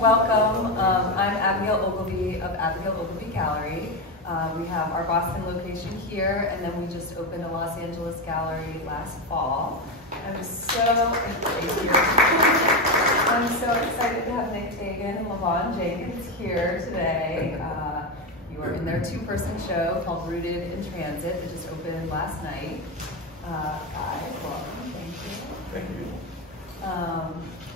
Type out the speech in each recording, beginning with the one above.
welcome. I'm Abigail Ogilvy of Abigail Ogilvy Gallery. We have our Boston location here, and then we just opened a Los Angeles gallery last fall. I'm so excited to have Fagan and Lavaughan Jenkins here today. You are in their two-person show called Rooted in Transit. It just opened last night. Guys, welcome. Thank you. Thank you.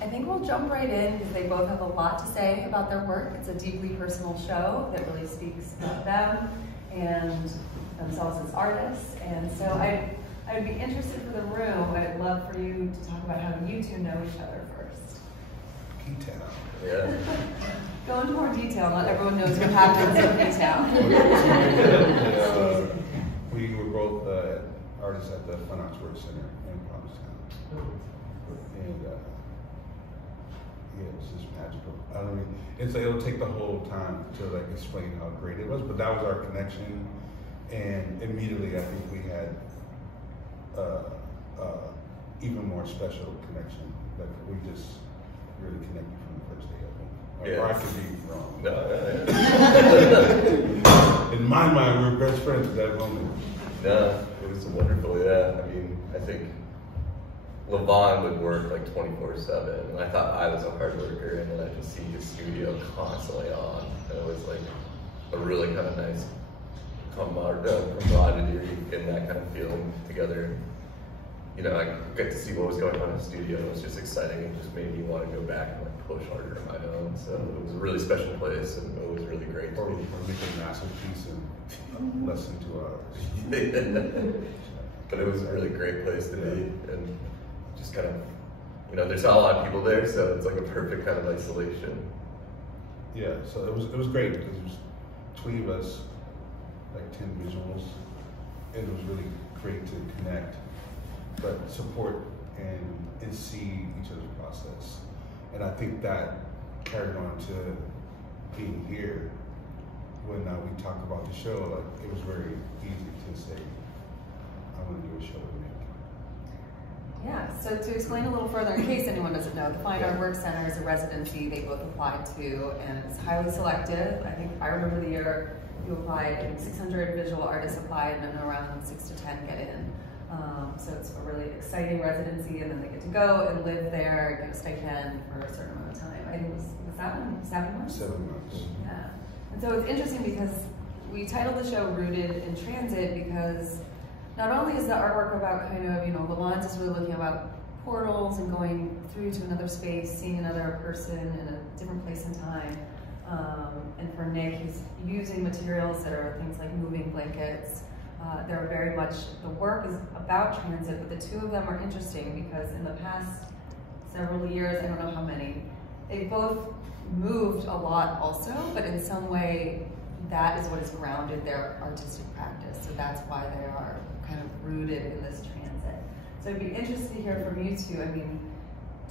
I think we'll jump right in because they both have a lot to say about their work. It's a deeply personal show that really speaks about them and themselves as artists. And so I'd be interested for the room. I'd love for you to talk about how you two know each other first. P-Town. Yeah. Go into more detail. Not everyone knows what happens in P-Town. We were both artists at the Fine Arts Work Center in Provincetown. And yeah, it's just magical. I mean, it'll take the whole time to like explain how great it was, but that was our connection. And immediately I think we had even more special connection. Like we just really connected from the first day, I think. Or I could be wrong. No. In my mind, we were best friends at that moment. No, it was wonderful, yeah. I mean, I think Lavaughan would work like 24/7, and I thought I was a hard worker, and then I could see his studio constantly on, and it was like a really kind of nice camaraderie and that kind of feeling together. You know, I got to see what was going on in the studio, and it was just exciting. It just made me want to go back and like push harder on my own. So it was a really special place, and it was really great. Or make a massive piece in less than 2 hours. But it was a really great place to be, and just kind of, you know, there's not a lot of people there, so it's like a perfect kind of isolation. Yeah, so it was great because it was between of us, like 10 visuals, and it was really great to connect, but support and see each other's process. And I think that carried on to being here. When we talk about the show, like it was very easy to say, I want to do a show with Nick. Yeah, so to explain a little further, in case anyone doesn't know, the Fine Art Work Center is a residency they both applied to, and it's highly selective. I think I remember the year you applied, I think 600 visual artists applied, and then around 6 to 10 get in. So it's a really exciting residency, and then they get to go and live there, get a stipend for a certain amount of time. I think it was that one, 7 months? 7 months. Yeah. And so it's interesting because we titled the show Rooted in Transit because not only is the artwork about kind of, you know, Lavaughan's is really looking about portals and going through to another space, seeing another person in a different place and time. And for Nick, he's using materials that are things like moving blankets. They're very much, the work is about transit, but the two of them are interesting because in the past several years, I don't know how many, they both moved a lot also, but in some way, that is what has grounded their artistic practice. So that's why they are kind of rooted in this transit. So I'd be interested to hear from you two. I mean,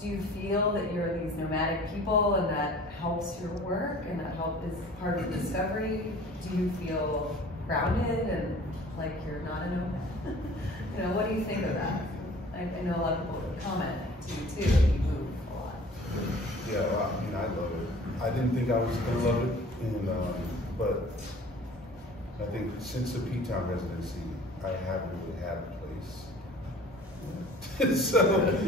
do you feel that you're these nomadic people and that helps your work and that is part of the discovery? Do you feel grounded and like you're not a nomad? You know, what do you think of that? I know a lot of people comment to you too, you move a lot. Yeah, well, I mean, I love it. I didn't think I was going to love it, and, but I think since the P-Town residency, I haven't really had a place. So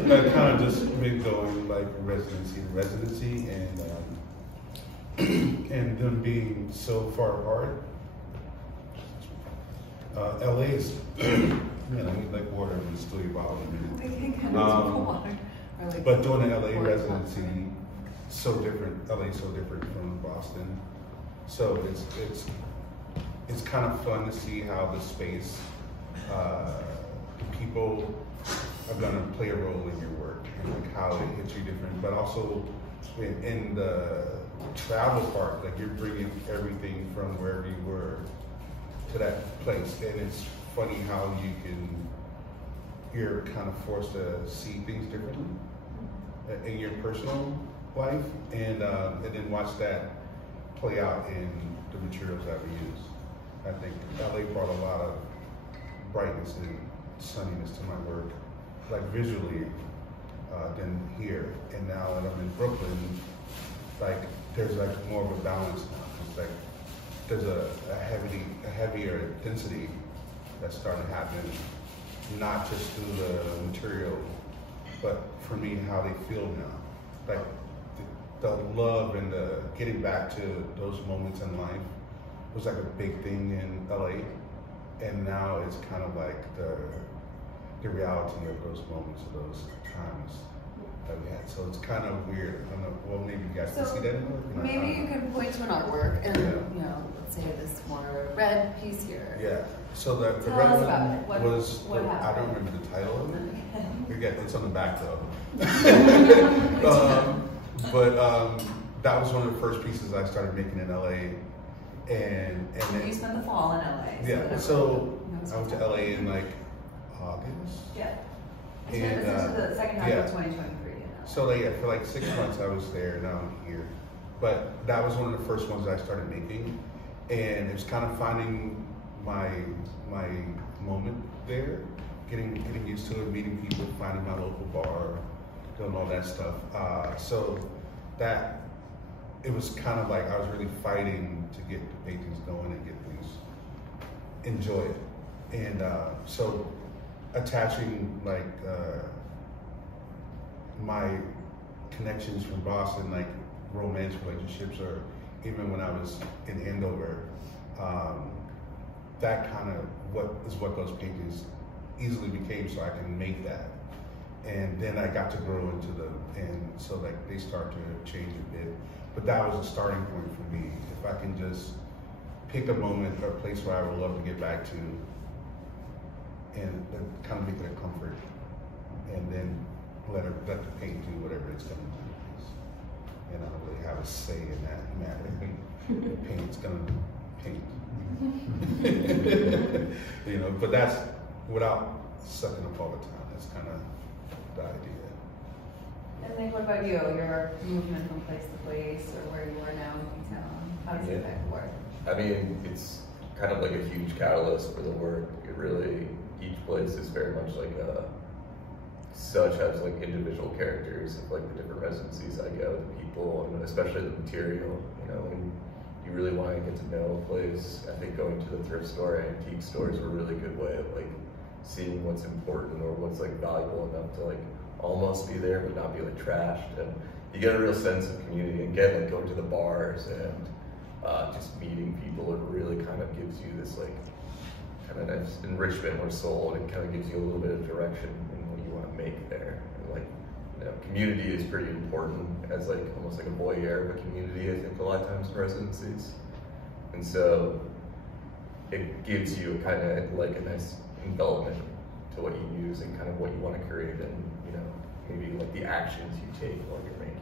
I kind of just been going like residency to residency, and them being so far apart. LA is, you know, like water and still evolving. But doing an LA residency, so different. LA is so different from Boston. So it's kind of fun to see how the space, people are gonna play a role in your work and like how it hits you different. But also in the travel part, like you're bringing everything from wherever you were to that place, and it's funny how you're kind of forced to see things differently in your personal life, and then watch that play out in the materials that we use. I think LA brought a lot of brightness and sunniness to my work, like visually, than here. And now that I'm in Brooklyn, like there's like more of a balance now. It's like there's a heavier density that's starting to happen, not just through the material, but for me, how they feel now. Like the love and the getting back to those moments in life was like a big thing in LA, and now it's kind of like the reality of those moments, of those times that we had. So it's kind of weird. I don't know. Well, maybe you guys can see that anymore. Maybe you can point to an artwork and you know, let's say this more red piece here. Yeah. So the Tell red us one about it. was what I happened? don't remember the title of it. It's on the back though. But that was one of the first pieces I started making in LA, and then you spent the fall in LA. Yeah. So I went to LA in like August. Yeah. And This is the second half of 2023. You know. So like, yeah, for like 6 months I was there. Now I'm here. But that was one of the first ones I started making, and it was kind of finding my moment there, getting used to it, meeting people, finding my local bar, doing all that stuff. So that it was kind of like I was really fighting to get the paintings going and get things, enjoy it, and so attaching like my connections from Boston, like romance relationships, or even when I was in Andover, that kind of what those paintings easily became, so I can make that. And then I got to grow into and so like they start to change a bit. But that was a starting point for me. If I can just pick a moment or a place where I would love to get back to, and kind of make it a comfort, and then let the paint do whatever it's gonna do. And I don't really have a say in that matter. The paint's gonna paint. You know, but that's without sucking up all the time. That's kind of the idea. And Nick, what about you? Your movement from place to place, or where you are now in town? How does it affect work? I mean, it's kind of like a huge catalyst for the work. It really, each place is very much like such has like individual characters of like the different residencies I go, the people, and especially the material. You know, when you really want to get to know a place, I think going to the thrift store, antique store is a really good way of like seeing what's important or what's like valuable enough to like almost be there but not be like trashed. And you get a real sense of community, and again, like going to the bars and just meeting people, it really kind of gives you this like kind of nice enrichment or soul, and it kind of gives you a little bit of direction in what you want to make there. And like, you know, community is pretty important as like almost like a voyeur of a community, I think, a lot of times in residencies. And so it gives you kind of like a nice envelopment to what you use and kind of what you want to create, and you know, maybe like the actions you take while you're making.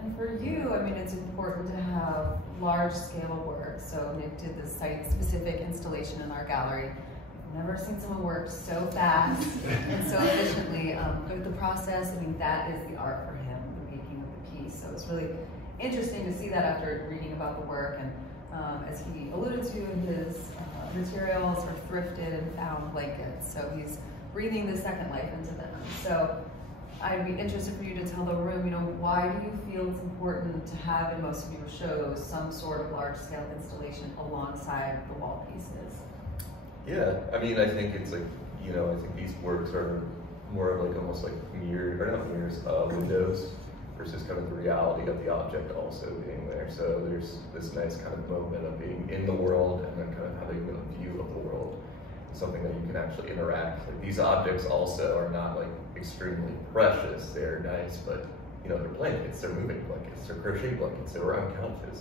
And for you, I mean, it's important to have large scale work. So Nick did this site-specific installation in our gallery. I've never seen someone work so fast and so efficiently. With the process, I mean, that is the art for him, the making of the piece. So it's really interesting to see that after reading about the work. And as he alluded to, his materials are thrifted and found blankets. So he's breathing the second life into them. So I'd be interested for you to tell the room, you know, why do you feel it's important to have in most of your shows some sort of large-scale installation alongside the wall pieces? Yeah, I mean, I think it's like, you know, I think these works are more of like almost like mirrors, or not mirrors, windows, versus kind of the reality of the object also being there. So there's this nice kind of moment of being in the world and then kind of having a view of the world. Something that you can actually interact. Like, these objects also are not like extremely precious. They're nice, but you know, they're blankets, they're moving blankets, they're crochet blankets, they're on couches.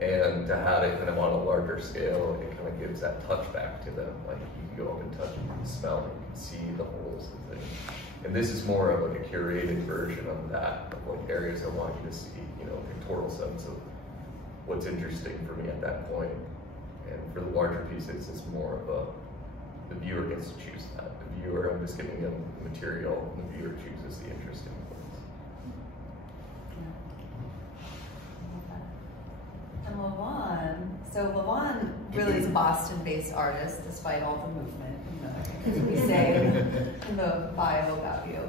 And to have it kind of on a larger scale, it kind of gives that touch back to them. Like you can go up and touch it, you can smell it, you can see the holes and things. And this is more of like a curated version of that, of like areas I want you to see, you know, pictorial sense of what's interesting for me at that point. And for the larger pieces, it's more of a, the viewer gets to choose that. The viewer, I'm just giving them the material, and the viewer chooses the interesting points. And Lavaughan So Lavaughan really is a Boston-based artist, despite all the movement, as we say in the bio about you.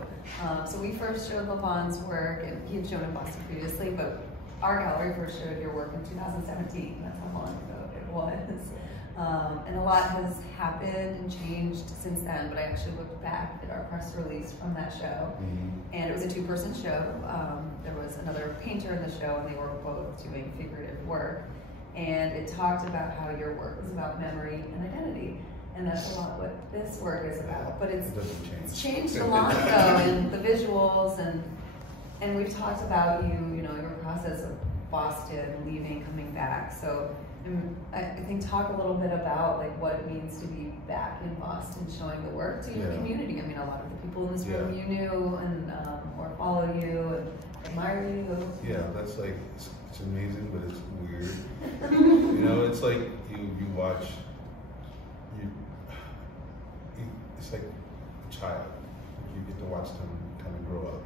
So we first showed Lavaughan's work, and he had shown in Boston previously, but our gallery first showed your work in 2017. That's how long ago it was. And a lot has happened and changed since then, but I actually looked back at our press release from that show, and it was a two-person show. There was another painter in the show, and they were both doing figurative work. And it talked about how your work was about memory and identity. And that's a lot what this work is about. But it's changed a lot though, in the visuals, and we've talked about your process of Boston, leaving, coming back. So I think talk a little bit about like what it means to be back in Boston, showing the work to your community. I mean, a lot of the people in this room you knew and or follow you and admire you. Yeah, that's like, it's amazing, but it's weird. It's like you watch, it's like a child. You get to watch them kind of grow up,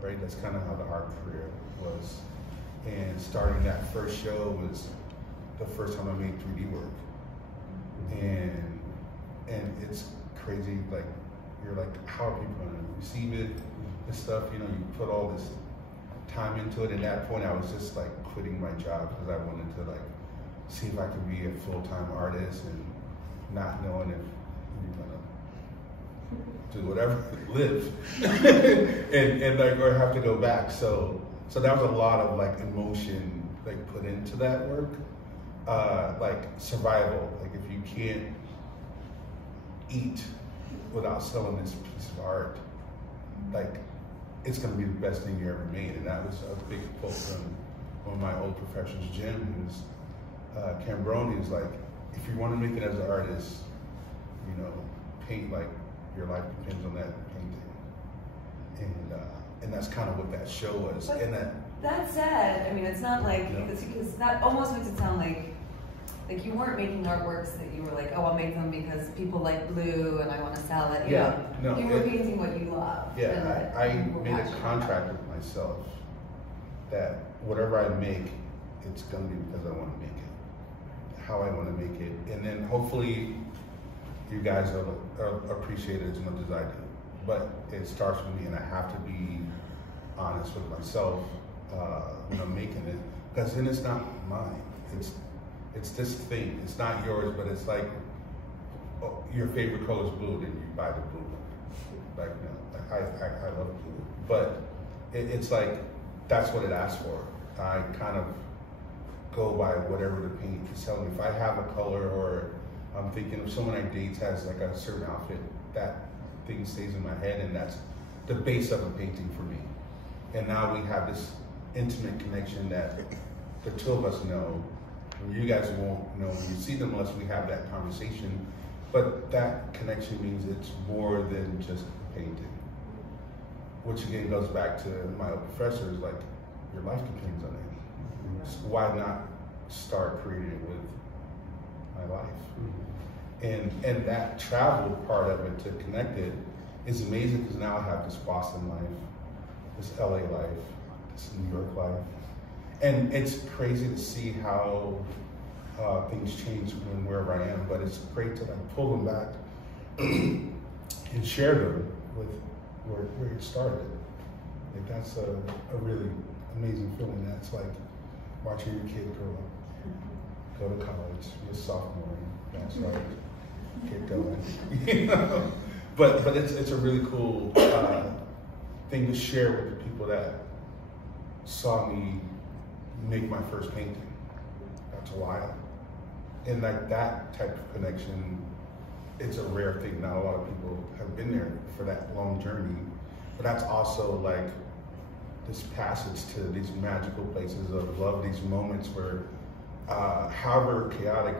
right? That's kind of how the art career was. And starting that first show was the first time I made 3D work. And it's crazy, like, you're like, how are people gonna receive it and stuff? You put all this time into it. At that point, I was just like quitting my job because I wanted to like see if I could be a full-time artist and not knowing if you're gonna do whatever, live, and like, or have to go back. So that was a lot of like emotion like put into that work, like survival. Like if you can't eat without selling this piece of art, like it's gonna be the best thing you ever made. And that was a big quote from one of my old professors, Jim, who's Cambroni, is like, if you want to make it as an artist, paint like your life depends on that painting. And that's kind of what that show was. But and that said, I mean, it's not like, because that almost makes it sound like you weren't making artworks that you were like, oh, I'll make them because people like blue and I want to sell it. No, you were painting what you love. Yeah, I made a contract with myself that whatever I make, it's going to be because I want to make it, how I want to make it. And then hopefully you guys will appreciate it as much as I do. But it starts with me, and I have to be honest with myself when I'm making it, because then it's not mine. It's this thing. It's not yours, but it's like, oh, your favorite color is blue, then you buy the blue one. Like, I love blue, but it's like that's what it asks for. I kind of go by whatever the paint is telling me. If I have a color, or I'm thinking of someone I date has like a certain outfit, that thing stays in my head, and that's the base of a painting for me. And now we have this intimate connection that the two of us know. And you guys won't know when you see them unless we have that conversation. But that connection means it's more than just painting. Which again goes back to my professors, like, your life depends on it. So why not start creating it with my life? And that travel part of it to connect it is amazing, because now I have this Boston life, this LA life, this New York life. And it's crazy to see how things change when wherever I am, but it's great to like pull them back and share them with where it started. Like that's a really amazing feeling. That's like watching your kid grow up, go to college, be a sophomore, that's like get going. But it's a really cool thing to share with the people that saw me make my first painting. That's wild. And like that type of connection, it's a rare thing. Not a lot of people have been there for that long journey. But that's also like this passage to these magical places of love, these moments where however chaotic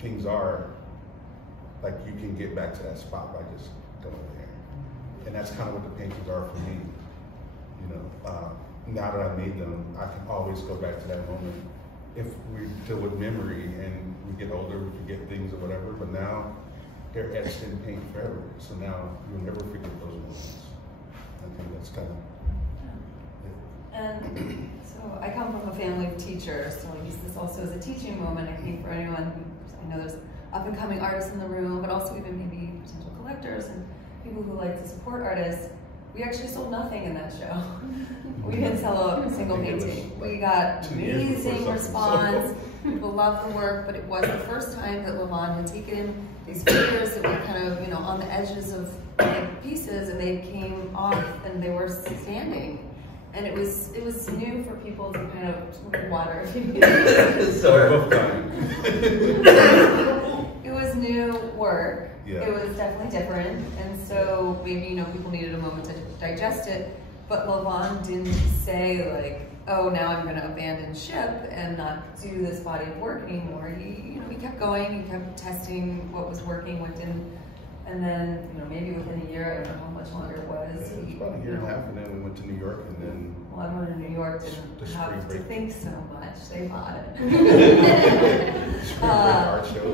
things are, like you can get back to that spot by just going there. And that's kind of what the paintings are for me. Now that I made them, I can always go back to that moment. If we deal with memory and we get older, we forget things or whatever, but now they're etched in paint forever. So now you'll never forget those moments. I think that's kind of it. And so I come from a family of teachers. teacher, so I use this also as a teaching moment, I think, for anyone who, I know there's up-and-coming artists in the room, but also even maybe potential collectors and people who like to support artists. We actually sold nothing in that show. We didn't sell a single painting. We got amazing response. People loved the work, but it was the first time that Lavaughan had taken these figures that were kind of, on the edges of pieces, and they came off and they were standing. And it was new for people to kind of water if you need it. Sorry. It was new work. Yeah. It was definitely different, and so maybe people needed a moment to digest it. But Lavaughan didn't say like, "Oh, now I'm going to abandon ship and not do this body of work anymore." He kept going. He kept testing what was working, what didn't. And then, maybe within a year, I don't know how much longer it was. Yeah, it was about a year and a half, and then we went to New York, and then. Well, everyone in New York didn't have to think so much. They bought it.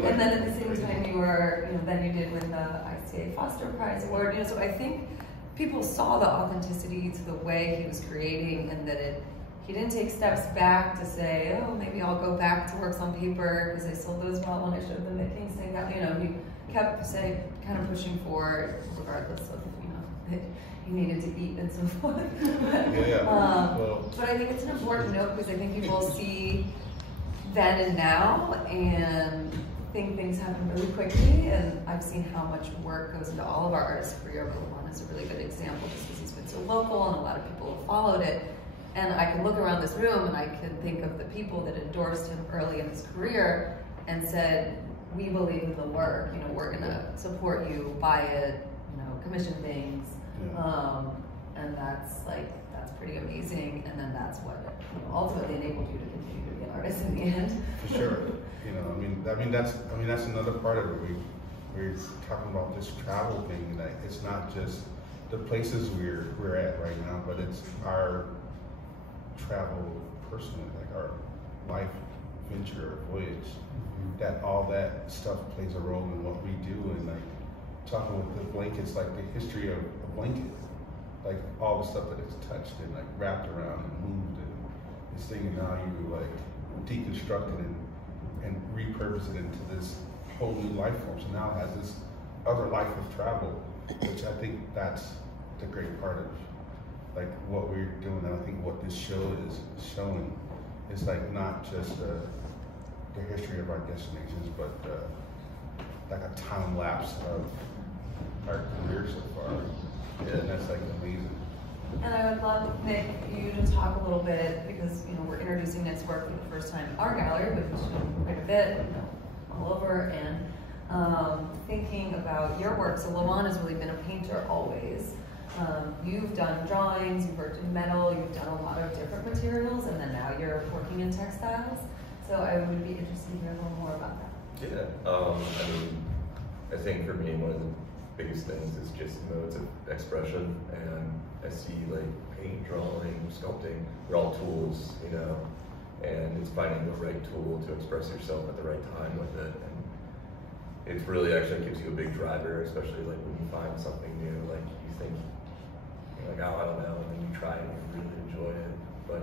And then at the same time, you were, then you did win the ICA Foster Prize Award. So I think people saw the authenticity to the way he was creating, and that he didn't take steps back to say, oh, maybe I'll go back to works on paper because I sold those well when I showed them at Kingston. He kept kind of pushing forward, regardless of that he needed to eat and so forth. But I think it's an important note because I think people see then and now and think things happen really quickly. And I've seen how much work goes into all of our artists' career. But Lavaughan is a really good example just because he's been so local and a lot of people have followed it. And I can look around this room and I can think of the people that endorsed him early in his career and said, we believe in the work, we're gonna support you, buy it, commission things. And that's pretty amazing. And then that's what ultimately enabled you to continue to be an artist in the end. For sure. That's another part of it. We're talking about this travel thing, that it's not just the places we're at right now, but it's our travel personally, like our life venture or voyage. That all that stuff plays a role in what we do, and like talking with the blankets, like the history of a blanket, like all the stuff that it's touched and like wrapped around and moved and this thing, and now you like deconstruct it and repurpose it into this whole new life form. So now it has this other life of travel, which I think that's the great part of like what we're doing. And I think what this show is showing is like not just the history of our destinations, but like a time lapse of our career so far. Yeah, and that's like amazing. And I would love, Nick, you to talk a little bit, because we're introducing Nick's work for the first time in our gallery, which is quite a bit, all over, and thinking about your work. So Lavaughan has really been a painter always. You've done drawings, you've worked in metal, you've done a lot of different materials, and then now you're working in textiles. So I would be interested to hear a little more about that. Yeah, I think for me, one of the biggest things is just modes of expression, and I see like paint, drawing, sculpting, they're all tools, and it's finding the right tool to express yourself at the right time with it. And it really actually gives you a big driver, especially like when you find something new, like you think, you're like, oh, I don't know, and then you try it and you really enjoy it. But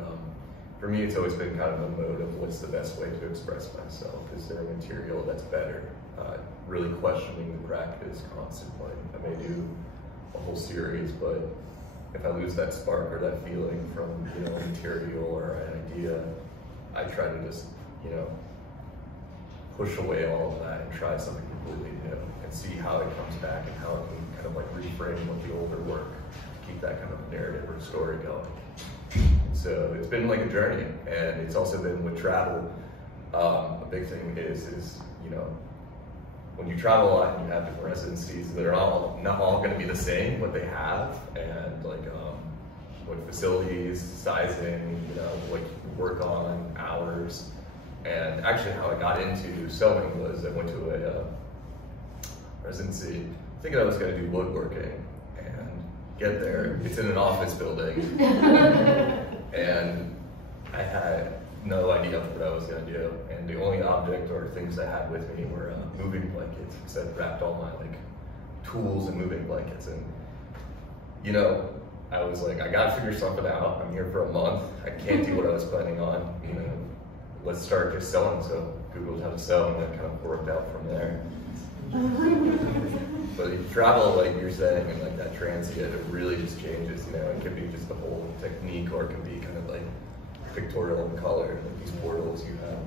for me, it's always been kind of a mode of what's the best way to express myself. Is there a material that's better? Really questioning the practice constantly. I may do a whole series, but if I lose that spark or that feeling from a material or an idea, I try to just push away all of that and try something completely new and see how it comes back and how it can kind of like reframe what the older work, keep that kind of narrative or story going. So it's been like a journey, and it's also been with travel. A big thing is when you travel a lot and you have different residencies, they're not all going to be the same what they have, and like what facilities, sizing, what you work on, hours. And actually how I got into sewing was I went to a residency thinking I was going to do woodworking, and get there, it's in an office building, and I had no idea what I was going to do, and the only object or things I had with me were moving blankets, because I wrapped all my like tools in moving blankets. And I was like, I gotta figure something out. I'm here for a month. I can't do what I was planning on. let's start just sewing. So Googled how to sew, and that kind of worked out from there. But if you travel, like you're saying, and like that transient, it really just changes. You know, it could be just the whole technique, or it could be kind of like pictorial in color, like these portals you have.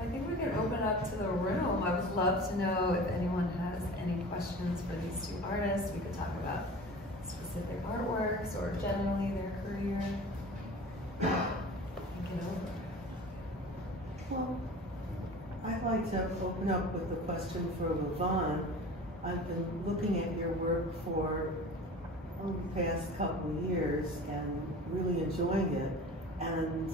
I think we can open up to the room. I would love to know if anyone has any questions for these two artists. We could talk about specific artworks or generally their career. Well, I'd like to open up with a question for Lavaughan. I've been looking at your work for the past couple of years and really enjoying it. And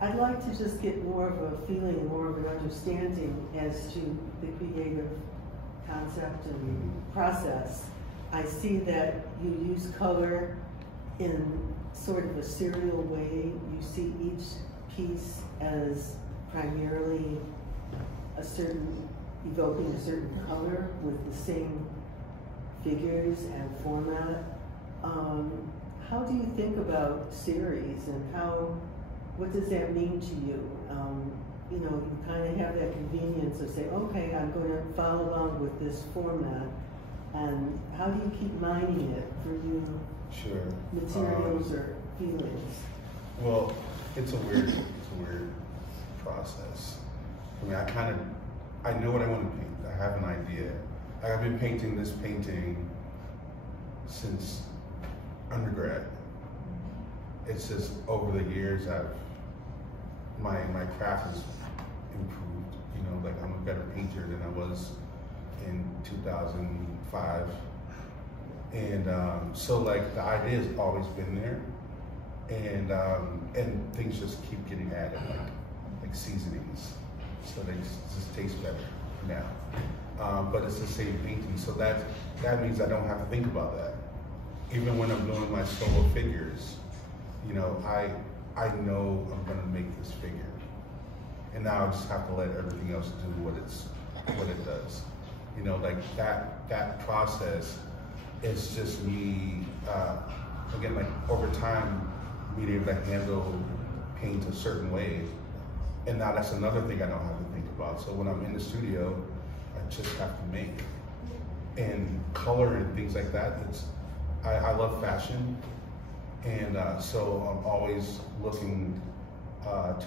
I'd like to just get more of a feeling, more of an understanding as to the creative concept and process. I see that you use color in sort of a serial way. You see each piece as primarily a certain, evoking a certain color with the same figures and format. How do you think about series, and what does that mean to you? You know, you kind of have that convenience of saying, okay, I'm going to follow along with this format. And how do you keep mining it for new materials or feelings? Well, it's a weird process. I mean, I know what I want to paint. I have an idea. I've been painting this painting since undergrad. It's just over the years, my craft has improved. You know, like I'm a better painter than I was in 2005. And so like the idea's always been there. And things just keep getting added, like seasonings. So they just taste better now. But it's the same painting. So that means I don't have to think about that. Even when I'm doing my solo figures, you know, I know I'm gonna make this figure. And now I just have to let everything else do what it does. You know, like that process is just me, again, like over time, being able to handle paint a certain way. And now that's another thing I don't have to think about. So when I'm in the studio, I just have to make. And color and things like that, I love fashion. And so I'm always looking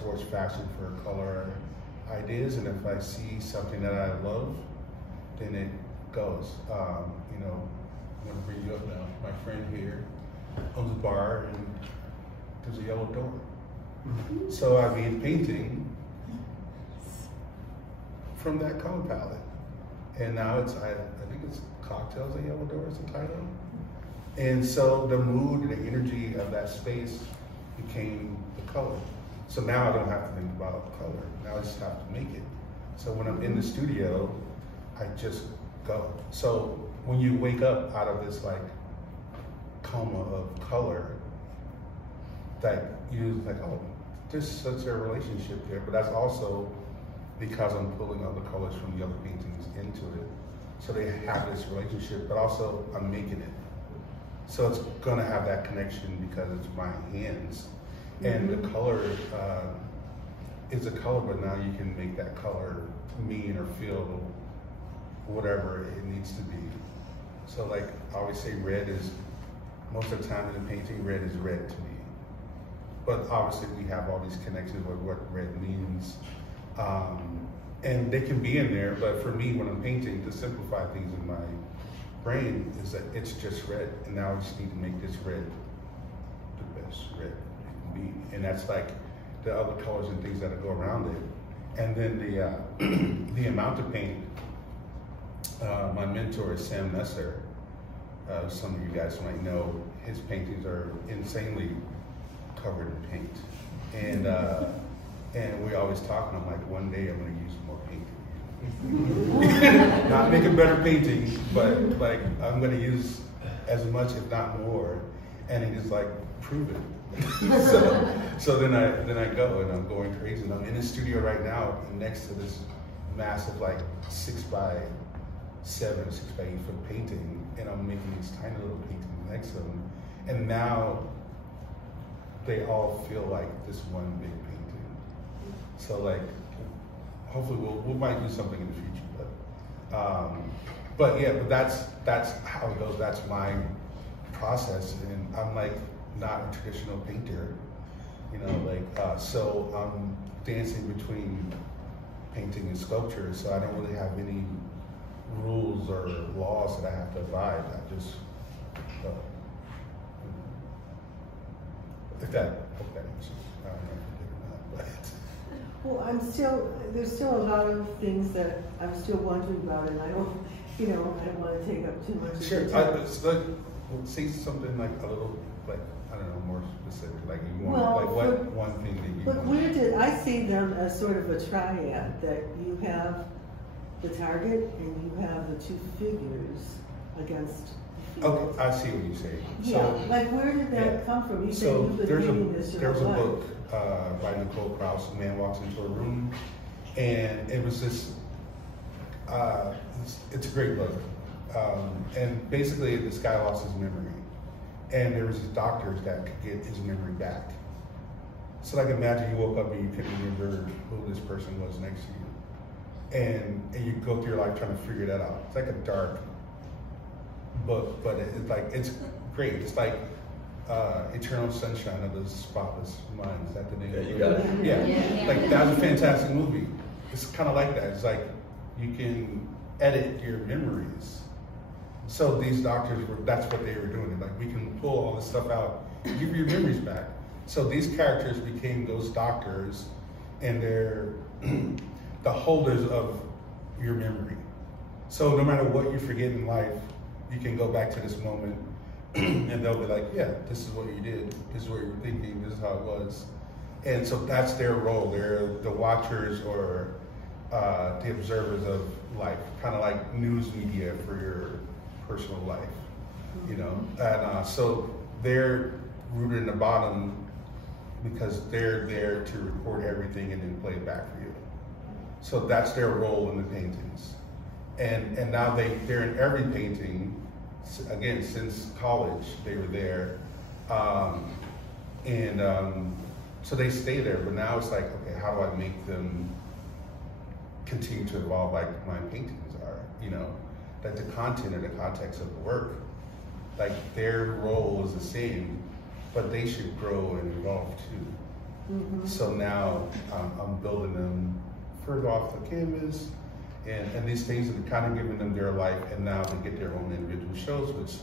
towards fashion for color ideas. And if I see something that I love, then it goes. You know, I'm gonna bring you up now. My friend here owns a bar, and there's a yellow door. So I mean, painting from that color palette. And now I think it's Cocktails at Yellow Door is the title. And so the mood and the energy of that space became the color. So now I don't have to think about color. Now I just have to make it. So when I'm in the studio, I just go. So when you wake up out of this like coma of color, that you like, oh, there's such a relationship there. But that's also because I'm pulling other colors from the other paintings into it. So they have this relationship, but also I'm making it. So it's gonna have that connection because it's my hands. And the color is a color, but now you can make that color mean or feel whatever it needs to be. So like I always say, red is, most of the time in the painting, red is red to me. But obviously we have all these connections with what red means. And they can be in there, but for me, when I'm painting, to simplify things in my brain is that it's just red. And now I just need to make this red the best red it can be. And that's like the other colors and things that go around it. And then the amount of paint, my mentor is Sam Messer. Some of you guys might know, his paintings are insanely covered in paint. And we always talk, and I'm like, one day I'm gonna use more paint. Not making better paintings, but like I'm gonna use as much, if not more. And he's like, prove it. so then I go, and I'm going crazy. And I'm in the studio right now, next to this massive like 6x7, 6x8 foot painting, and I'm making these tiny little paintings next to them. And now they all feel like this one big painting. So like, hopefully we might do something in the future, but yeah, but that's how it goes. That's my process, and I'm like not a traditional painter, you know, like so I'm dancing between painting and sculpture. So I don't really have any rules or laws that I have to abide. I just if that answers. I don't know if it did or not, but. Well, there's still a lot of things that I'm still wondering about, and I don't want to take up too much of Sure. your time. Say something like a little, like, I don't know, more specific, like you want, Well, like what one thing that you But want. where did, I see them as sort of a triad, that you have the target and you have the two figures against the field. Okay, I see what you're saying. Yeah, So, like where did that yeah. come from? You said So you've been there's reading this your a whole life. book by Nicole Krauss, A Man Walks Into a Room, and it was this, it's a great book. And basically this guy lost his memory, and there was these doctors that could get his memory back. So like imagine you woke up and you couldn't remember who this person was next to you. And you go through your life trying to figure that out. It's like a dark book, but it's great. It's like Eternal Sunshine of the Spotless Mind. Is that the name? Yeah, you got it. Yeah. Like that was a fantastic movie. It's kind of like that. It's like you can edit your memories. So these doctors that's what they were doing. Like we can pull all this stuff out, give your memories back. So these characters became those doctors, and they're the holders of your memory. So no matter what you forget in life, you can go back to this moment and they'll be like, yeah, this is what you did, this is what you were thinking, this is how it was. And so that's their role. They're the watchers or the observers of life, kind of like news media for your personal life, you know? And so they're rooted in the bottom because they're there to record everything and then play it back for you. So that's their role in the paintings. And now they're in every painting. Again, since college, they were there. So they stay there, but now it's like, okay, how do I make them continue to evolve like my paintings are, you know? Like the content or the context of the work, like their role is the same, but they should grow and evolve too. Mm-hmm. So now I'm building them further off the canvas, and these things are kind of giving them their life, and now they get their own individual shows, which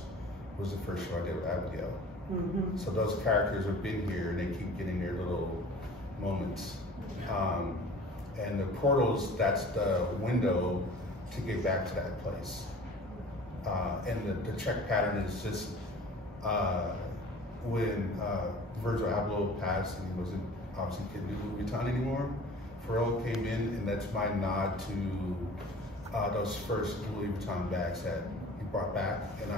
was the first show I did with Abigail. Mm-hmm. So those characters have been here, and they keep getting their little moments. And the portals, that's the window to get back to that place. And the check pattern is just when Virgil Abloh passed and he wasn't obviously couldn't do Louis Vuitton anymore, Pharrell came in, and that's my nod to those first Louis Vuitton bags that he brought back. And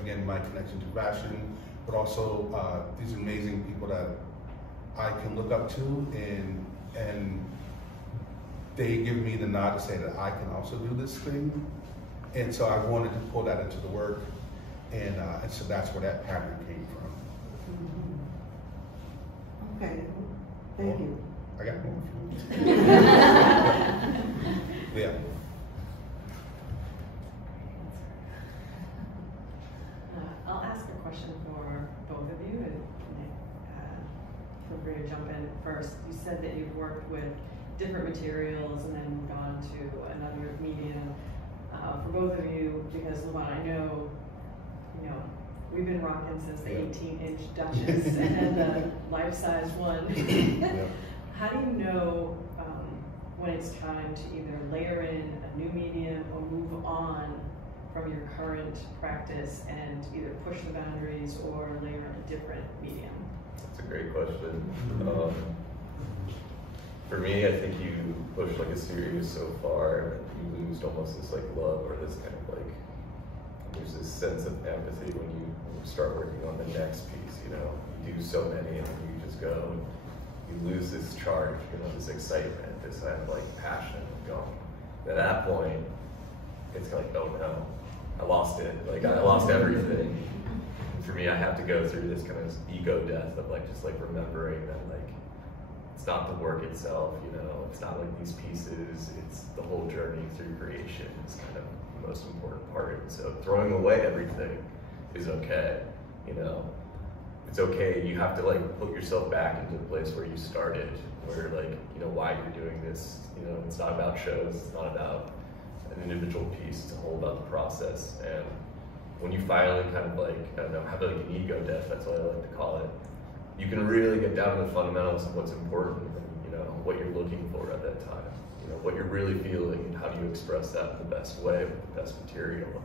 again, my connection to fashion, but also these amazing people that I can look up to, and they give me the nod to say that I can also do this thing. And so I wanted to pull that into the work, and so that's where that pattern came from. Mm-hmm. Okay, thank you. I got more. Yeah. I'll ask a question for both of you, and feel free to jump in first. You said that you've worked with different materials and then gone to another medium. For both of you, because Lavaughan, I know, we've been rocking since the 18-inch Duchess and the life-size one. How do you know when it's time to either layer in a new medium or move on from your current practice and either push the boundaries or layer in a different medium? That's a great question. For me, I think you push like a series so far, you lose almost this like love or this kind of like, there's this sense of empathy when you start working on the next piece, you do so many and then you just go and you lose this charge, this excitement, this kind of like passion going. At that point, it's like, oh no, I lost it. Like I lost everything. for me, I have to go through this kind of ego death of like just like remembering that like it's not the work itself, you know, it's not like these pieces, it's the whole journey through creation is kind of the most important part. And so throwing away everything is okay, you know. It's okay, you have to like put yourself back into the place where you started, where like, you know, why you're doing this, you know, it's not about shows, it's not about an individual piece, it's all about the process. And when you finally kind of like, I don't know, have like an ego death, that's what I like to call it, you can really get down to the fundamentals of what's important and, you know, what you're looking for at that time, you know, what you're really feeling and how do you express that in the best way with the best material.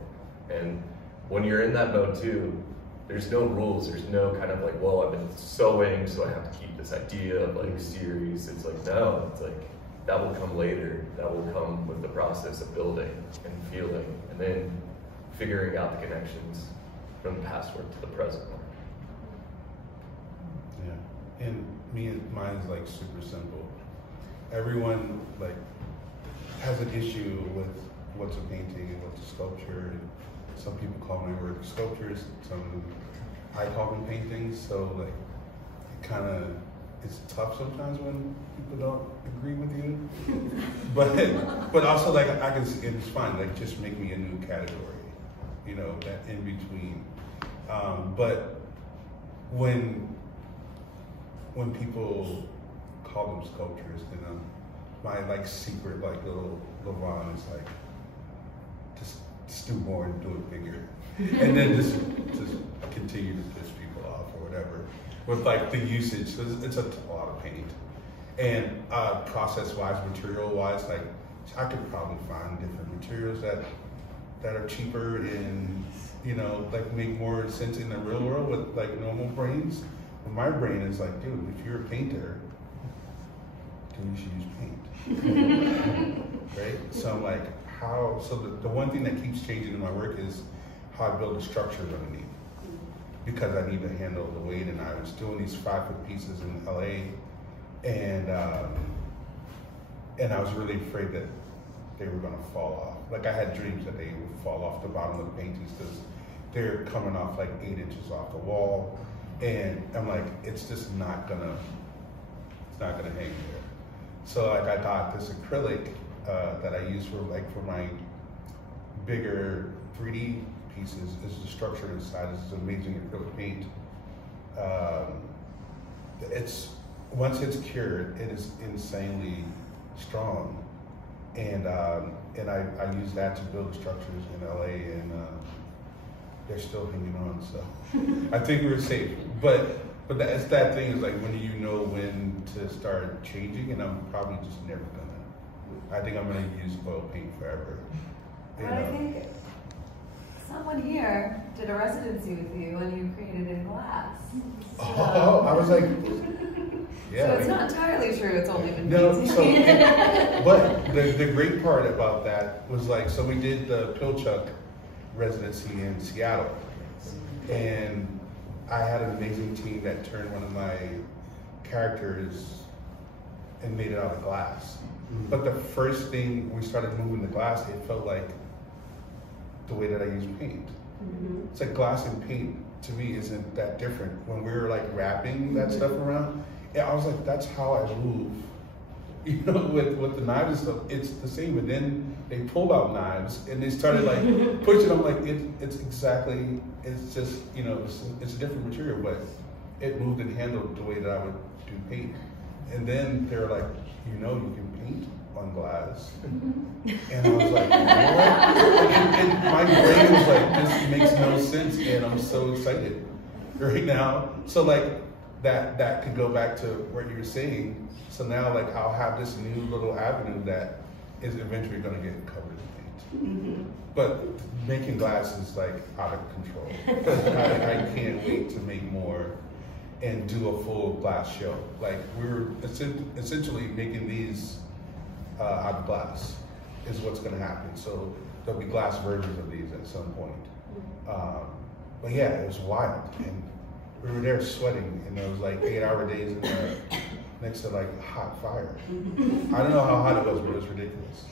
And when you're in that mode too, there's no rules, there's no kind of like, well, I've been sewing, so I have to keep this idea of like series. It's like, no, it's like, that will come later. That will come with the process of building and feeling, and then figuring out the connections from the past work to the present work. Yeah, and mine is like super simple. Everyone like has an issue with what's a painting and what's a sculpture. And some people call my work sculptures, I call them paintings. So like, it kind of, it's tough sometimes when people don't agree with you. but also like I can, it's fine. Like just make me a new category, you know, that in between. But when people call them sculptures, then my like secret like little Lavaughan is like, just do more and do it bigger, and then just continue to piss people off or whatever with like the usage. So it's a lot of paint, and process-wise, material-wise, like I could probably find different materials that are cheaper and, you know, like make more sense in the real world with like normal brains. But my brain is like, dude, if you're a painter, then you should use paint, right? So I'm like, so the one thing that keeps changing in my work is how I build the structures underneath, because I need to handle the weight. And I was doing these 5-foot pieces in LA, and I was really afraid that they were gonna fall off. Like I had dreams that they would fall off the bottom of the paintings because they're coming off like 8 inches off the wall, and I'm like, it's just not gonna hang there. So like I thought this acrylic that I use for my bigger 3D pieces is the structure inside. It's amazing acrylic paint. Once it's cured, it is insanely strong, and I use that to build the structures in LA, and they're still hanging on. So I think we're safe. But it's that thing is like, when do you know when to start changing? And I'm probably just never gonna. I think I'm going to use oil paint forever. But I think someone here did a residency with you and you created in glass. So. Oh, I was like, yeah. So it's not entirely true, it's only been but the great part about that was like, so we did the Pilchuck residency in Seattle. And I had an amazing team that turned one of my characters and made it out of glass. But the first thing we started moving the glass, it felt like the way that I use paint. It's like glass and paint to me isn't that different. When we were like wrapping that stuff around, I was like, that's how I move. You know, with the knives and stuff, it's the same. And then they pulled out knives and they started like pushing them, like it's exactly, it's just, you know, it's a different material, but it moved and handled the way that I would do paint. And then they were like, you know, you can paint on glass. And I was like, what? And my brain was like, this makes no sense, and I'm so excited right now. So like that could go back to what you were saying. So now like I'll have this new little avenue that is eventually gonna get covered in paint. But making glass is like out of control. I can't wait to make more and do a full glass show. Like we're essentially making these out of glass is what's gonna happen. So there'll be glass versions of these at some point. But yeah, it was wild. And we were there sweating, and it was like 8-hour days in there next to like hot fire. I don't know how hot it was, but it was ridiculous.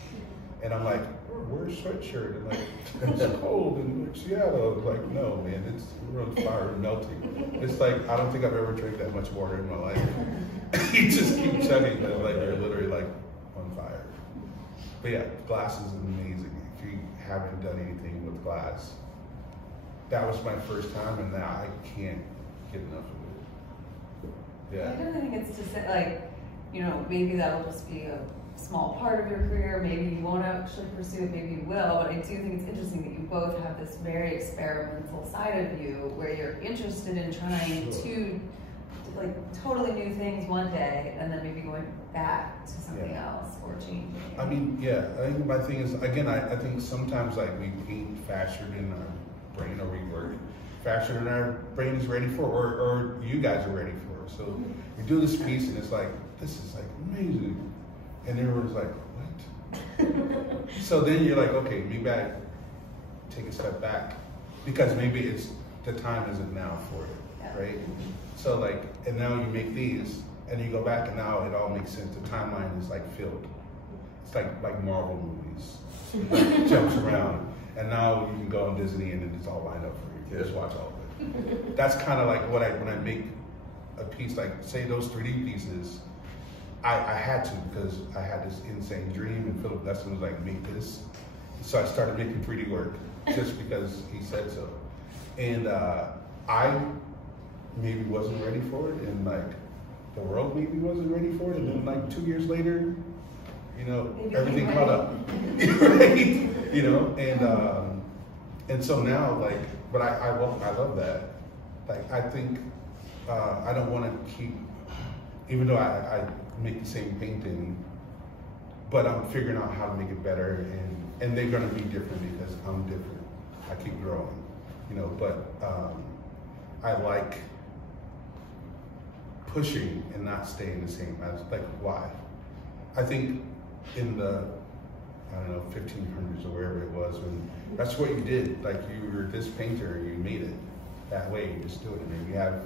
And I'm like, wear a sweatshirt and like it's cold in like, Seattle. Like, no, man, we're on fire and melting. It's like I don't think I've ever drank that much water in my life. You just keep chugging, but like you're literally like on fire. But yeah, glass is amazing. If you haven't done anything with glass, that was my first time, and now I can't get enough of it. Yeah. I definitely think it's just like, you know, maybe that'll just be a small part of your career. Maybe you won't actually pursue it, maybe you will. But I do think it's interesting that you both have this very experimental side of you where you're interested in trying to like totally new things one day and then maybe going back to something else or changing. I mean, yeah, I think my thing is, again, I think sometimes like we paint faster than our brain, or we work faster than our brain is ready for, or you guys are ready for. So you do this piece and it's like, this is like amazing. And everyone's like, what? So then you're like, okay, maybe I take a step back because maybe it's, the time isn't now for it, right? So like, and now you make these and you go back and now it all makes sense. The timeline is like filled. It's like Marvel movies. It jumps around and now you can go on Disney and it's all lined up for you. You just watch all of it. That's kind of like what when I make a piece, like say those 3D pieces, I had to because I had this insane dream and Philip Lesson was like, make this. So I started making 3D work just because he said so. And I maybe wasn't ready for it, and like the world maybe wasn't ready for it, and then like 2 years later, you know, maybe everything caught up, right? You know, and so now like, but I love that. Like I think I don't want to keep, even though I make the same painting, but I'm figuring out how to make it better, and they're going to be different because I'm different. I keep growing, you know, but I like pushing and not staying the same. I was like, why? I think in the, I don't know, 1500s or wherever it was, when that's what you did. Like you were this painter and you made it that way, you just do it. And then you have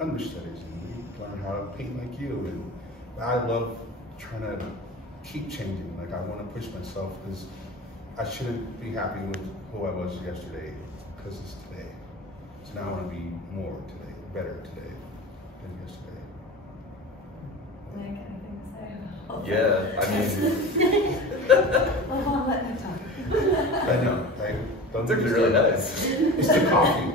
understudies and you learn how to paint like you. And I love trying to keep changing. Like I want to push myself because I shouldn't be happy with who I was yesterday because it's today. So now I want to be more today, better today than yesterday. Nick, anything to say? Yeah, I mean. I'll let him talk. I know, right? Those are really nice. It's the coffee.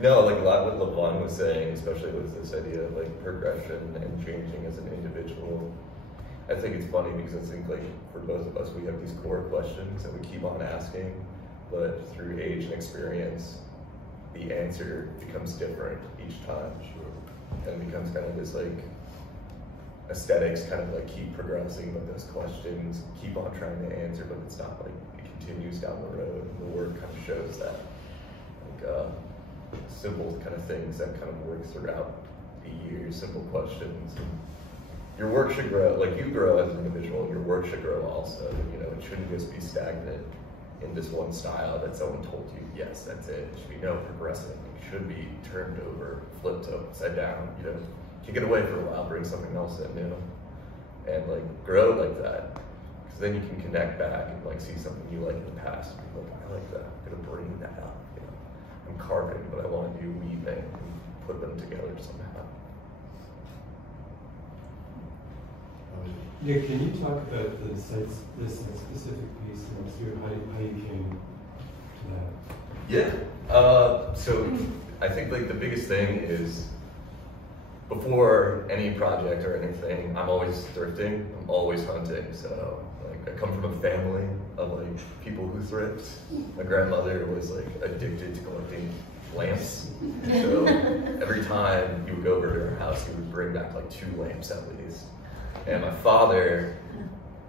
No, like a lot what Lavaughan was saying, especially with this idea of like progression and changing as an individual. I think it's funny because I think like for both of us, we have these core questions that we keep on asking, but through age and experience, the answer becomes different each time. Sure. And it becomes kind of this like, aesthetics kind of like keep progressing, but those questions keep on trying to answer, but it's not like it continues down the road. And the work kind of shows that like simple kind of things that kind of work throughout the years, simple questions. And your work should grow, like you grow as an individual, your work should grow also. You know, it shouldn't just be stagnant in this one style that someone told you, yes, that's it. It should be no progressing. It should be turned over, flipped upside down, you know. You get away for a while, bring something else in, you know, and like grow like that, because then you can connect back and like see something you like in the past. And be like, I like that. I'm gonna bring that up. You know, I'm carving, but I want to do weaving and put them together somehow. Yeah, can you talk about this specific piece and how you came to that? Yeah. So I think like the biggest thing is, before any project or anything, I'm always thrifting, I'm always hunting. So like I come from a family of like people who thrift. My grandmother was like addicted to collecting lamps. So every time you would go over to her house, he would bring back like 2 lamps at least. And my father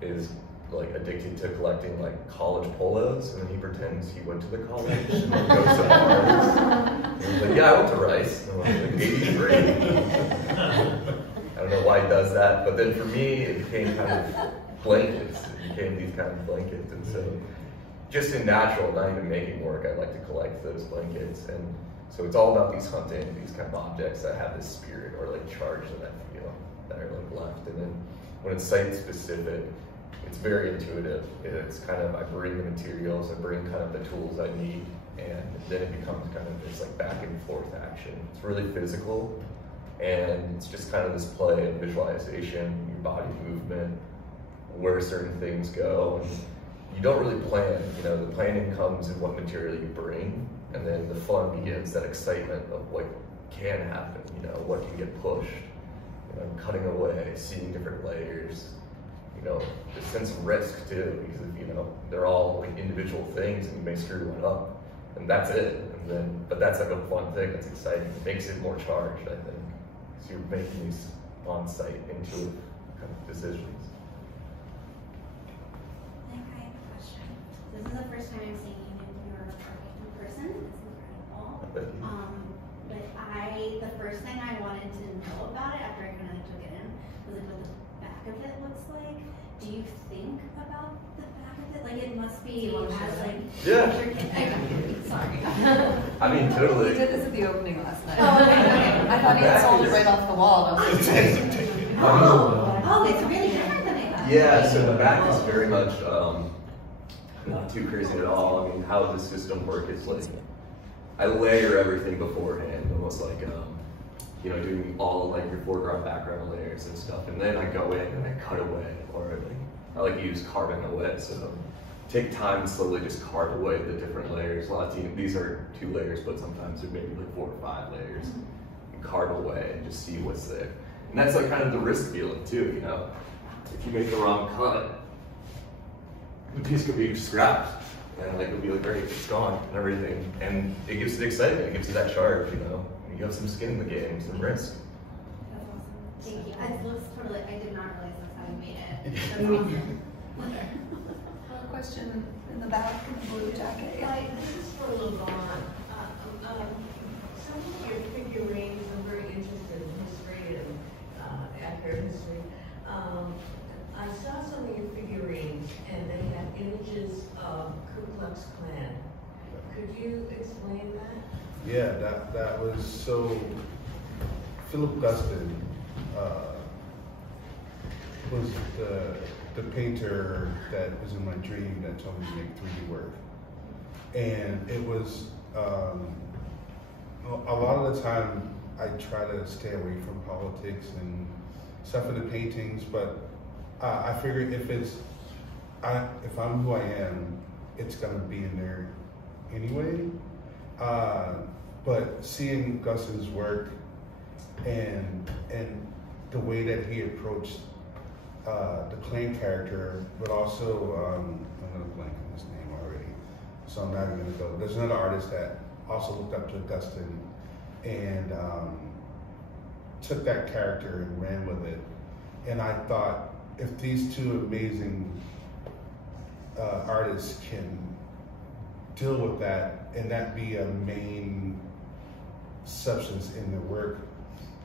is like addicted to collecting like college polos, and then he pretends he went to the college and like, goes to Mars. And he's like, yeah, I went to Rice. And I'm like 83. I don't know why he does that, but then for me, it became kind of blankets. It became these kind of blankets, and so just in natural, not even making work, I like to collect those blankets. And so it's all about these hunting, these kind of objects that have this spirit or like charge that I feel that are like left. And then when it's site specific, it's very intuitive. It's kind of, I bring the materials, I bring kind of the tools I need, and then it becomes kind of this like back and forth action. It's really physical, and it's just kind of this play and visualization, your body movement, where certain things go. And you don't really plan, you know, the planning comes in what material you bring, and then the fun begins, that excitement of what can happen, you know, what can get pushed, you know, cutting away, seeing different layers, you know, the sense of risk too, because if, you know, they're all like individual things and you may screw one up, and that's it. And then, but that's like a fun thing, that's exciting. It makes it more charged, I think. So you're making these on-site, intuitive kind of decisions. I think I have a question. This is the first time I'm seeing you in your work in person. It's incredible. But the first thing I wanted to know about it after I kind of took it in was like what the back of it looks like. Do you think about the back of it? Like it must be as like intricate. Sorry. I mean, totally. We did this at the opening last night. Oh, okay. I thought he had sold it right off the wall. Oh, it's really different than I thought. Yeah, so the back is very much not too crazy at all. I mean, how the system works is like, I layer everything beforehand, almost like, you know, doing all like your foreground, background layers and stuff, and then I go in and I cut away, or like, I like to use carving away, so take time and slowly just carve away the different layers. A lot of teams, these are 2 layers, but sometimes they're maybe like 4 or 5 layers, and carve away and just see what's there. And that's like kind of the risk feeling too, you know? If you make the wrong cut, the piece could be scrapped. And like, it'll be like, great, it's gone and everything. And it gives it excitement, it gives you that charge, you know? You have some skin in the game, some risk. That's awesome. Thank you. It looks totally, I did not realize that's how you made it. That's awesome. A question in the back in the blue jacket. Hi, this is for Lavaughan. Some of your figurines, I'm very interested in history and accurate history. I saw some of your figurines and they have images of Ku Klux Klan. Could you explain that? Yeah, that was so. Philip Guston was the painter that was in my dream that told me to make 3D work, and it was a lot of the time I try to stay away from politics and stuff in the paintings, but I figure if I'm who I am, it's gonna be in there anyway. But seeing Guston's work and the way that he approached the Klan character, but also I'm gonna blank on his name already, so I'm not even gonna go. There's another artist that also looked up to Guston and took that character and ran with it. And I thought, if these 2 amazing artists can deal with that and that be a main substance in their work,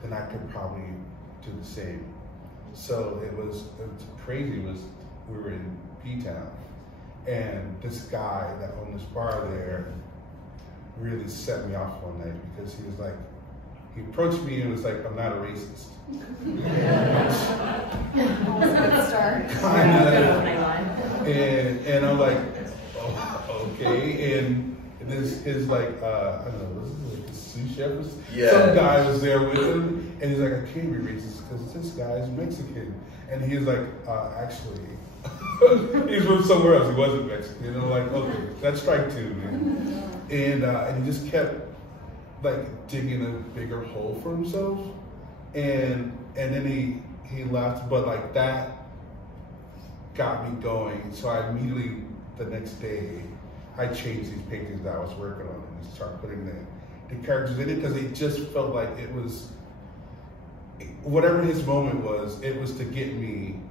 then I could probably do the same. So it was crazy. We were in P-Town, and this guy that owned this bar there really set me off one night because he was like, he approached me and was like, I'm not a racist. Good start. And I'm like, oh, okay. And his like, I don't know, was it like a sous chef? Yeah. Some guy was there with him, and he's like, I can't be racist because this guy's Mexican. And he was like, actually, he's from somewhere else. He wasn't Mexican. And I'm like, okay, that's strike 2, man. And he just kept like digging a bigger hole for himself, and then he left, but like that got me going. So I immediately the next day I changed these paintings that I was working on and started putting the characters in it, because it just felt like it was whatever his moment was, it was to get me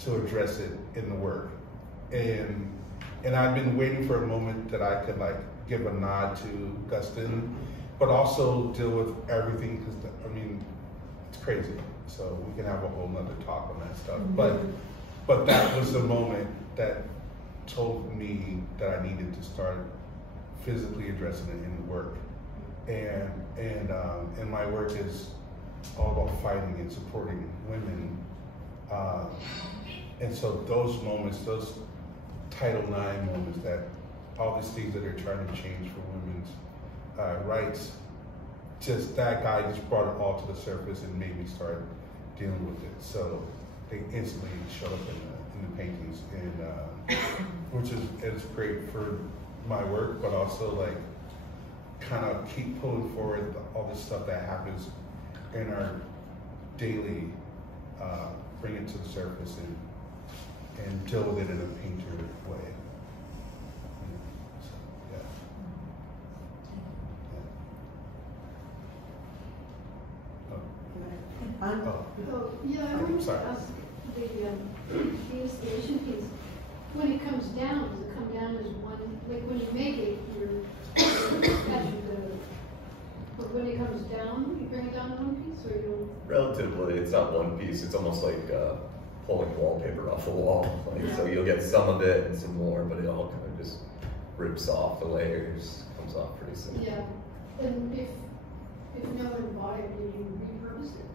to address it in the work. And I've been waiting for a moment that I could like give a nod to Guston, but also deal with everything, because I mean, it's crazy. So we can have a whole nother talk on that stuff. But that was the moment that told me that I needed to start physically addressing it in the work. And my work is all about fighting and supporting women And so those moments, those Title IX moments, that all these things that they're trying to change for women's rights, just that guy just brought it all to the surface and made me start dealing with it. So they instantly showed up in the paintings, and which is great for my work, but also like kind of keep pulling forward all this stuff that happens in our daily, bring it to the surface and deal with it in a painter way. So, yeah. Yeah, I wanted to Sorry. ask the installation piece. When it comes down, does it come down as one, like when you make it, you're but when it comes down, you bring it down in one piece, or you? Relatively, it's not one piece. It's almost like pulling wallpaper off the wall. Like, so you'll get some of it and some more, but it all kind of just rips off the layers, comes off pretty soon. Yeah, and if no one bought it, did you repurpose it,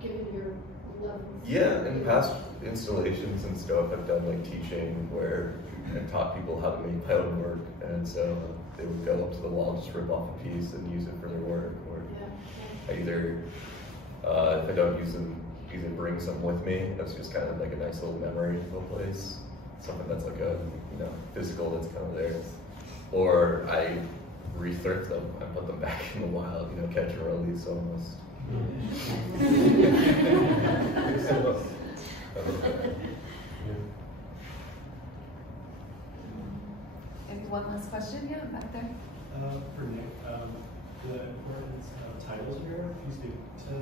given your level? Yeah, in past installations and stuff, I've done like teaching where I taught people how to make pattern work, and so they would go up to the wall, just rip off a piece and use it for their work, or I either, if I don't use them, either bring some with me. That's just kind of like a nice little memory of a place, something that's like a, you know, physical that's kind of there. Or I re-thrift them. I put them back in the wild, you know, catch and release almost. Maybe one last question, yeah, back there. For Nick, the importance of titles here, can you speak to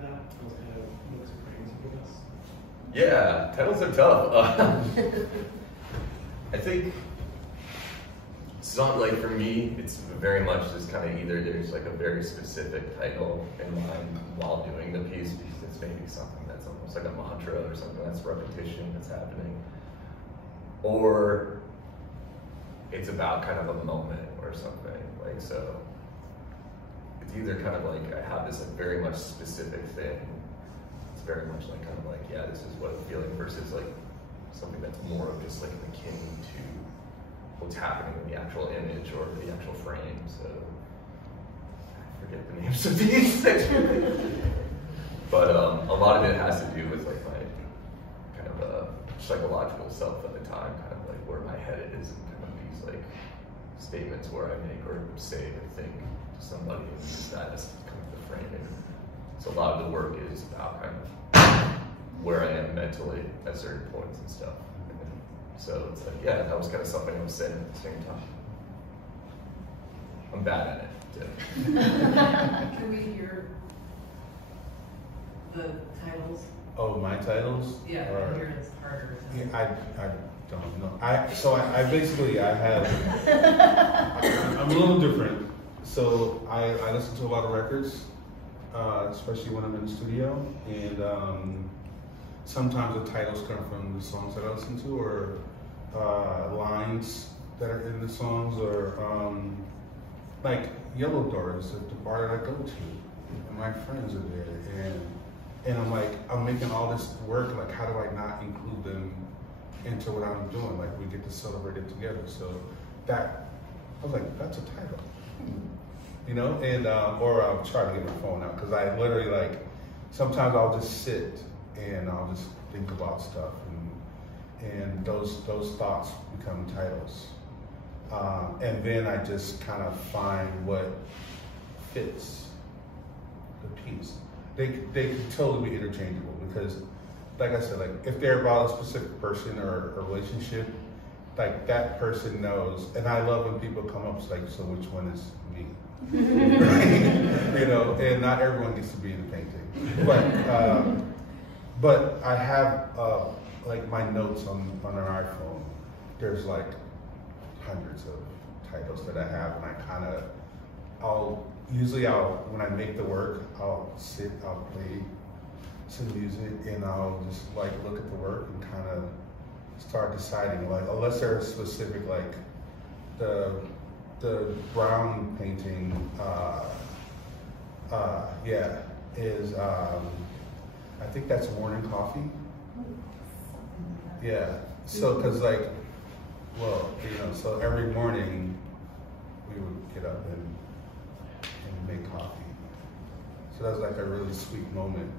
that? What kind of looks or frames you give us? Yeah, titles are tough. I think it's not like, for me, it's very much just kind of either there's like a very specific title in mind while doing the piece, because it's maybe something that's almost like a mantra or something that's repetition that's happening, or it's about kind of a moment or something. Like, so it's either kind of like I have this like very much specific thing. It's very much like kind of like, yeah, this is what I'm feeling, versus like something that's more of just like akin to what's happening in the actual image or the actual frame. So I forget the names of these things. But a lot of it has to do with like my kind of psychological self at the time, kind of like where my head is, and kind of these like statements where I make or say or think to somebody, and use that as kind of the framing. So a lot of the work is about kind of where I am mentally at certain points and stuff. So it's like, yeah, that was kind of something I was saying at the same time. I'm bad at it, too. Can we hear the titles? Oh, my titles? Yeah, Or, here it's harder. yeah, I don't know. I basically, I have, I'm a little different. So I listen to a lot of records, especially when I'm in the studio, and sometimes the titles come from the songs that I listen to, or lines that are in the songs, or like Yellow Doors, the bar that I go to, and my friends are there, and I'm like, I'm making all this work, like how do I not include them into what I'm doing? Like we get to celebrate it together. So that, I was like, that's a title, you know? And or I'll try to get my phone out, because I literally like, sometimes I'll just sit and I'll just think about stuff, and those thoughts become titles. And then I just kind of find what fits the piece. They can totally be interchangeable, because, like I said, like if they're about a specific person or a relationship, like that person knows. And I love when people come up like, so which one is me? Right? You know, and not everyone gets to be in the painting, but I have like my notes on an iPhone. There's like hundreds of titles that I have, and I kind of, when I make the work, I'll play some music, and I'll just like look at the work and kind of start deciding, like, unless there's specific, like the brown painting, is I think that's Morning Coffee. Yeah. So, cause like, well, you know, so every morning we would get up and make coffee. So that was like a really sweet moment.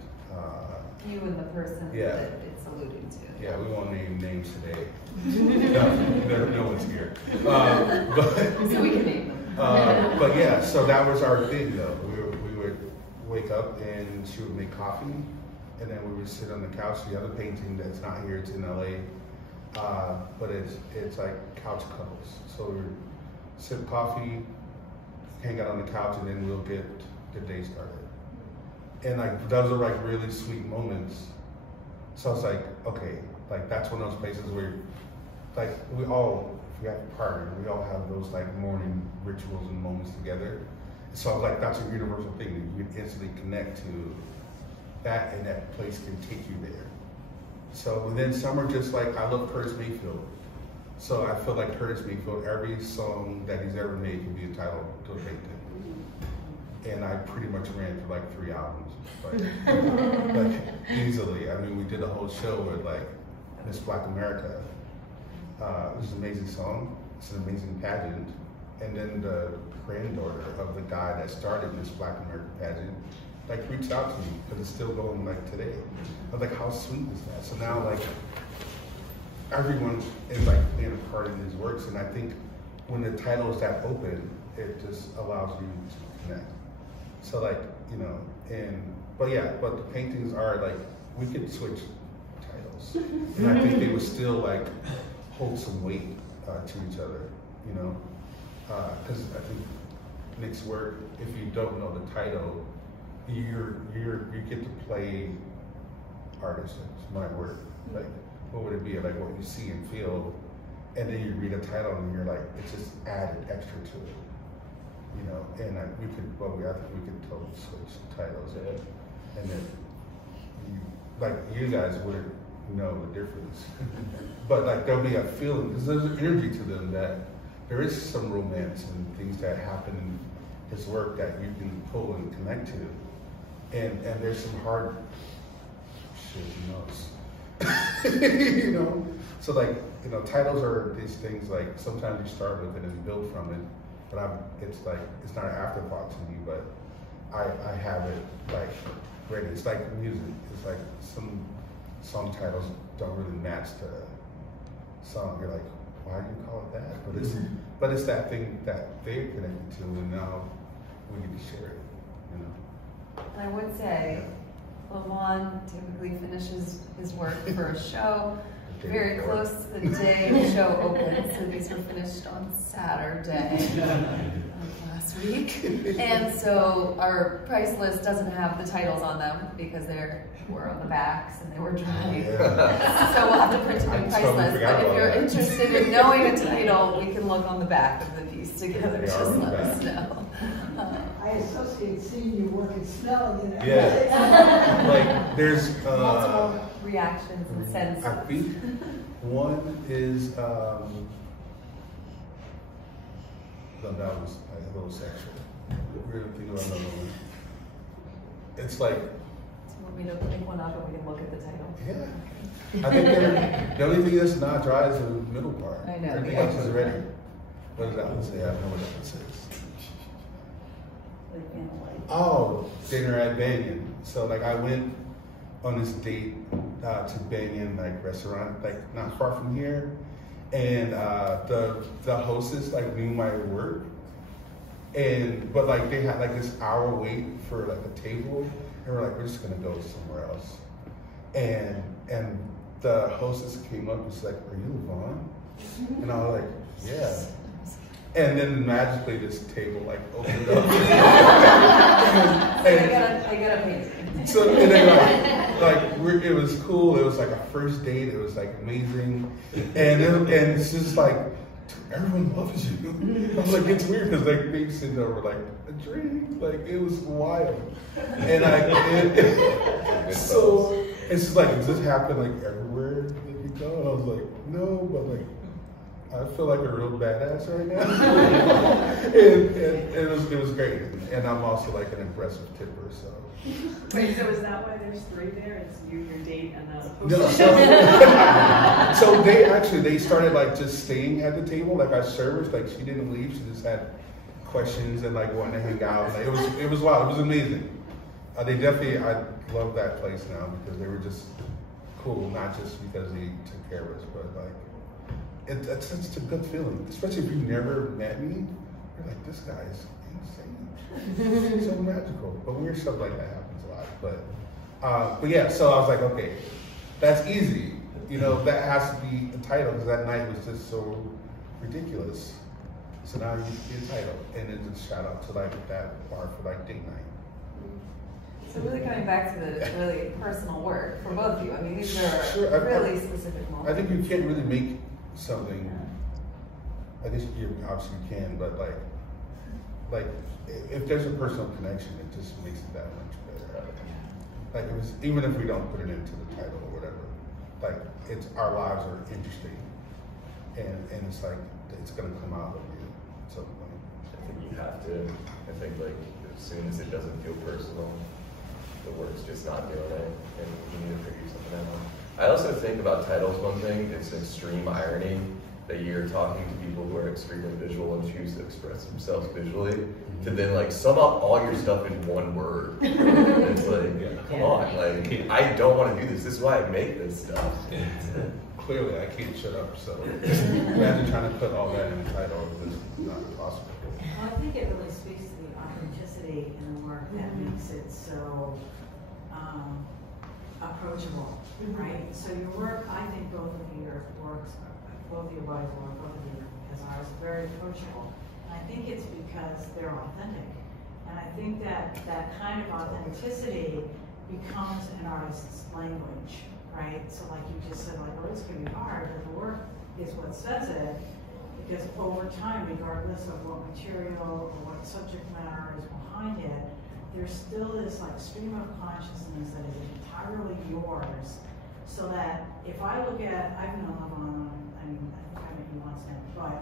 You and the person Yeah. that it's alluding to. Yeah, we won't name names today. No one's here. But So we can name them. but yeah, so that was our thing though. We would wake up and she would make coffee, and then we would sit on the couch. The other painting that's not here, it's in LA, but it's like couch couples. So we would sip coffee, hang out on the couch, and then we'll get the day started. And like those are like really sweet moments. So I was like, okay, like that's one of those places where, like if we have a partner, we all have those like morning rituals and moments together. So I was like, that's a universal thing. You can instantly connect to that, and that place can take you there. So and then some are just like, I love Curtis Mayfield. So I feel like Curtis Mayfield, every song that he's ever made can be a title to a painting. And I pretty much ran through like 3 albums, like easily. I mean, we did a whole show with like Miss Black America. It was an amazing song. It's an amazing pageant. And then the granddaughter of the guy that started Miss Black America pageant, like reached out to me because it's still going like today. I was like, how sweet is that? So now like everyone is like being a part of his works, and I think when the title is that open, it just allows you to connect. So like, you know, but the paintings are like, we could switch titles. And I think they would still like hold some weight to each other, you know? Because I think Nick's work, if you don't know the title, you get to play artists. It's my work. Like, what would it be? Like what you see and feel, and then you read a title and you're like, it's just added extra to it. You know, and I think we could totally switch titles, and then you guys wouldn't know the difference, but like there'll be a feeling because there's an energy to them that there is some romance and things that happen in his work that you can pull and connect to, and there's some hard shit, you know, so like, you know, titles are these things like sometimes you start with it and build from it. But it's like, it's not an afterthought to me, but I have it like ready. It's like music. It's like some song titles don't really match the song. You're like, why do you call it that? But it's that thing that they're connected to, and now we get to share it, you know? And I would say, Lavaughan typically finishes his work for a show very close to the day the show opens. So these were finished on Saturday of last week. And so our price list doesn't have the titles on them because they were on the backs and they were dry. So we'll have to print a new price list. But if you're interested in knowing a title, we can look on the back of the piece together. Just let us know. I associate seeing you work and smelling it. Yeah. Like there's multiple reactions and senses. I think one is no, that was a little sexual. We're gonna think about another one. It's like, do you want me to pick one up and we can look at the title? yeah. I think the only thing that's not dry is the middle part. I know. Everything else is ready. What does that one say? I don't know what that one says. Oh, dinner at Banyan. So like I went on this date to Banyan like restaurant, like not far from here, and the hostess like knew my work, but like they had like this hour wait for like a table, and we're like, we're just gonna go somewhere else, and the hostess came up and she's like, are you Lavaughan? And I was like, yeah. And then magically this table like opened up. I got a painting. So and then like it was cool. It was like a first date. It was like amazing, and it's just like everyone loves you. I was like, it's weird because like they sitting over like a drink, like it was wild, and so it's just like, does this happen like everywhere that you go? And I was like, no, but like I feel like a real badass right now. and it was great. And I'm also like an aggressive tipper, so. Wait, so is that why there's 3 there? It's you, your date, and the No, so they started like just staying at the table, like our servers, like she didn't leave, she just had questions and like wanted to hang out. Like, it was wild, it was amazing. I love that place now because they were just cool, not just because they took care of us, but like, it's such a good feeling, especially if you've never met me. You're like, this guy's insane. It's so magical. But weird stuff like that happens a lot. But yeah, so I was like, okay, that's easy. You know, that has to be a title because that night was just so ridiculous. So now you get a title, and then just shout out to like that bar for like date night. So really coming back to the really personal work for both of you. I mean, these are really specific moments. I think you can't really make something. I think you obviously can, but like if there's a personal connection, it just makes it that much better. Like even if we don't put it into the title or whatever, like it's our lives are interesting, and it's like it's gonna come out of you at some point. I think you have to. I think like as soon as it doesn't feel personal, the work's just not doing it, and you need to figure something out. I also think about titles. One thing, it's an extreme irony that you're talking to people who are extremely visual and choose to express themselves visually, to then like sum up all your stuff in one word. It's like, come on, like I don't want to do this. This is why I make this stuff. Clearly, I can't shut up. So imagine trying to put all that in the title. It's not possible. Well, I think it really speaks to the authenticity in the work that makes it so approachable, right? So your work, I think both of your works, both of your bodies of work, both of you as ours, are very approachable. And I think it's because they're authentic. And I think that that kind of authenticity becomes an artist's language, right? So like you just said, like words can be hard, but the work is what says it. Because over time, regardless of what material or what subject matter is behind it, there's still this like stream of consciousness that is entirely yours. So that if I look at, I've known Lavaughan, I mean, I think I met you once now, but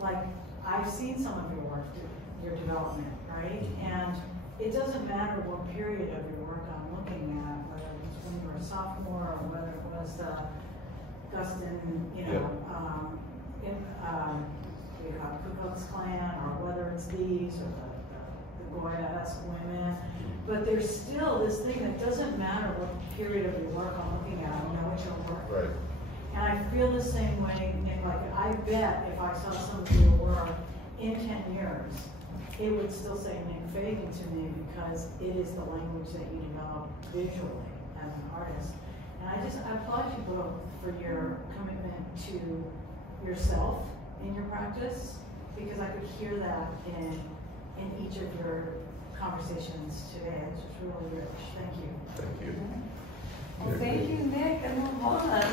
like I've seen some of your work, your development, right? And it doesn't matter what period of your work I'm looking at, whether it was when you were a sophomore or whether it was Gustin, you know, Ku Klux Klan, or whether it's these or the Goya-esque women, but there's still this thing that doesn't matter what period of your work I'm looking at, I know it's your work. Right. And I feel the same way, Nick, like I bet if I saw some of your work in 10 years, it would still say Nick Fagan to me because it is the language that you develop visually as an artist. And I applaud you both for your commitment to yourself in your practice, because I could hear that in each of your conversations today. It's just really rich. Thank you. Thank you. Well, thank you, Nick and Lavaughan.